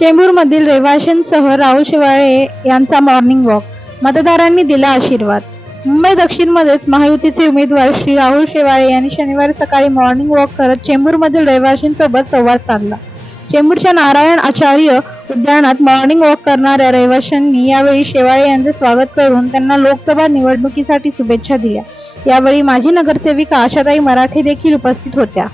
चेंबूरमधील रहिवाशांसह राहुल शेवाळे यांचा मॉर्निंग वॉक, मतदारांनी दिला आशीर्वाद। मुंबई दक्षिणमध्येच महायुतीचे उमेदवार श्री राहुल शेवाळे यांनी शनिवारी सकाळी मॉर्निंग वॉक करत चेंबूरमधील रहिवाशांसोबत संवाद साधला। चेंबूरच्या नारायण आचार्य उद्यानात मॉर्निंग वॉक करणाऱ्या रहिवाशांनी यावेळी शेवाळे यांचे स्वागत करून त्यांना लोकसभा निवडणुकीसाठी शुभेच्छा दिल्या। यावेळी माजी नगरसेविका आशाताई मराठे देखील उपस्थित होत्या।